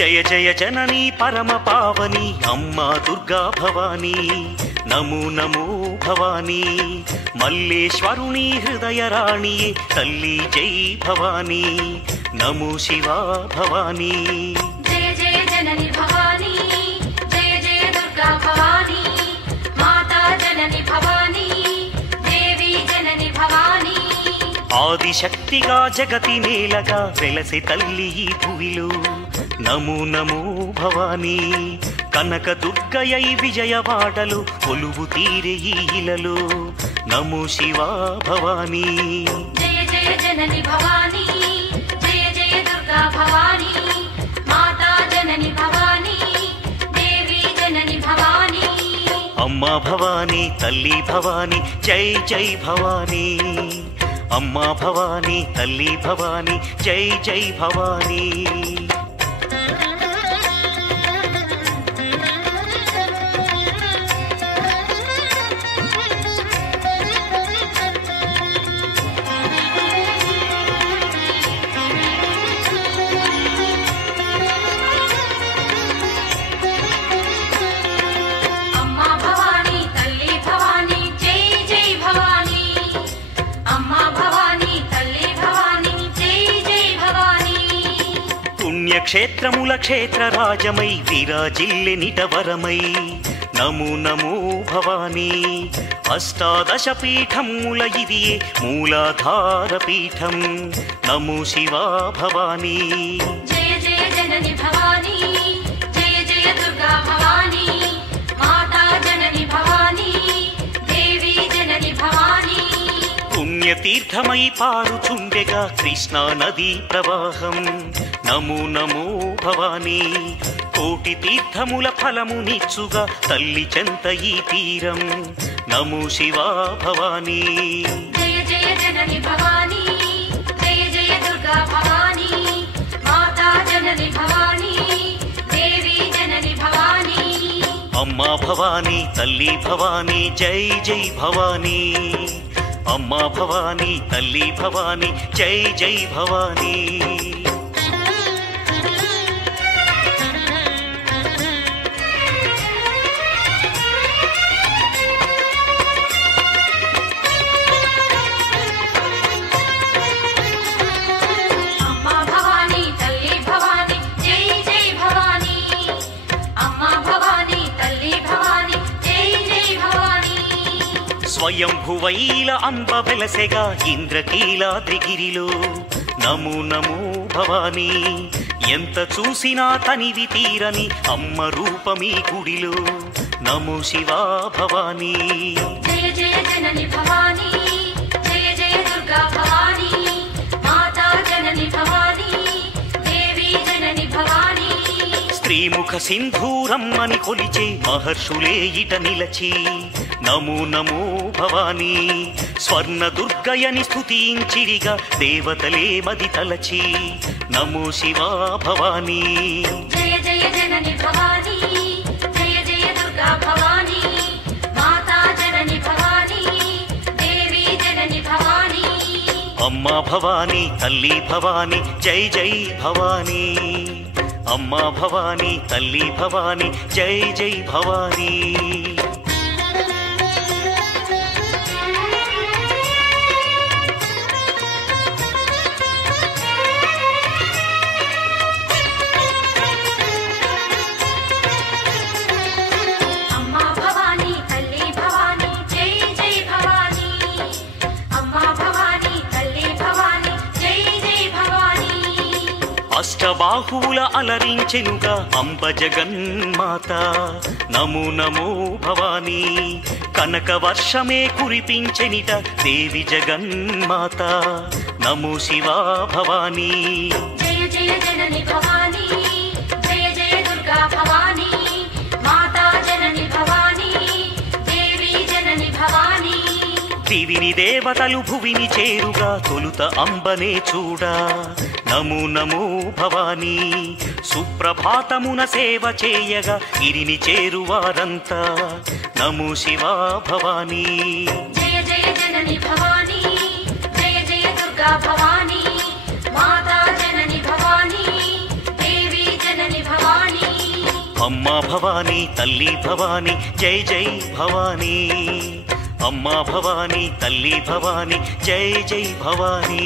జయ జయ జననీ పరమ పావని అమ్మా దుర్గా భవానీ నమో నమో భవానీ మల్లేశ్వరుని హృదయ రాణియే తల్లి జై భవానీ నమో శివా భవానీ జయ జయ జనని భవానీ జయ జయ దుర్గా భవానీ మాతా జనని భవానీ దేవి జనని భవానీ ఆదిశక్తిగా జగతి నేలగా వెలసే తల్లి ఈ భువిలో నమో నమో భవానీ కనక దుర్గయై విజయవాడలు కొలువు తీరే ఈ ఇలలో నమో శివా భవానీ జయ జయ జనని భవానీ జయ జయ దుర్గా భవానీ మాతా జనని భవానీ దేవి జనని భవానీ అమ్మా భవానీ తల్లి భవానీ జై జై భవానీ అమ్మా భవానీ తల్లి భవానీ జై జై భవానీ క్షేత్రముల క్షేత్ర రాజమై విరాజిల్లె నిటవరమై నమో నమో భవానీ అష్టాదశ పీఠముల ఇదియే మూలాధార పీఠం నమో శివా భవానీ జయ జయ జనని భవానీ జయ జయ దుర్గా భవానీ మాతా జనని భవానీ దేవి జనని భవానీ పుణ్యతీర్థమై పారుచుండెగా కృష్ణా నదీ ప్రవాహం నమో నమో భవానీ కోటి తీర్థముల ఫలమునిచ్చుగా తల్లి చెంత ఈ తీరం నమో శివా భవానీ జయ జయ జనని భవానీ జయ జయ దుర్గా భవానీ మాతా జనని భవానీ దేవి జనని భవానీ అమ్మా భవానీ తల్లి భవానీ జై జై భవానీ అమ్మా భవానీ తల్లి భవానీ జై జై భవానీ స్వయంభువైల అంబ వెలసెగా ఇంద్రకీలాద్రిగిరిలో నమో నమో భవానీ ఎంత చూసినా తనివి తీరని అమ్మ రూపమీ గుడిలో నమో శివా భవానీ జయ జయ జనని భవానీ జయ జయ దుర్గా భవానీ మాతా జనని భవానీ దేవి జనని భవానీ స్త్రీముఖ సింధూరమ్మని కొలిచే మహర్షులే ఇట నిలచి నమో నమో భవానీ స్వర్ణ దుర్గయని స్తుతించిరిగా దేవతలే మది తలచి నమో శివా భవానీ జయ జయ జనని భవానీ జయ జయ దుర్గా భవానీ మాతా జనని భవానీ దేవి జనని భవానీ అమ్మా భవానీ తల్లి భవానీ జై జై భవానీ అమ్మా భవానీ తల్లి భవానీ జై జై భవానీ అష్టబాహువుల అలరించెనుగా అంబ జగన్మాత నమో నమో భవానీ కనక వర్షమే కురిపించెనిట దేవి జగన్మాత నమో శివా భవానీ జయ జయ జనని భవానీ జయ జయ దుర్గా భవానీ మాతా జనని భవానీ దేవి జనని భవానీ దివిని దేవతలు భువిని చేరుగా తొలుత అంబనే చూడా నమో నమో భవానీ సుప్రభాతమున సేవ చేయగా గిరిని చేరువారంతా నమో శివా భవానీ జయ జయ జనని భవానీ జయ జయ దుర్గా భవానీ మాతా జనని భవానీ దేవి జనని భవానీ అమ్మా భవానీ తల్లి భవానీ జై జై భవానీ అమ్మా భవానీ తల్లి భవానీ జై జై భవానీ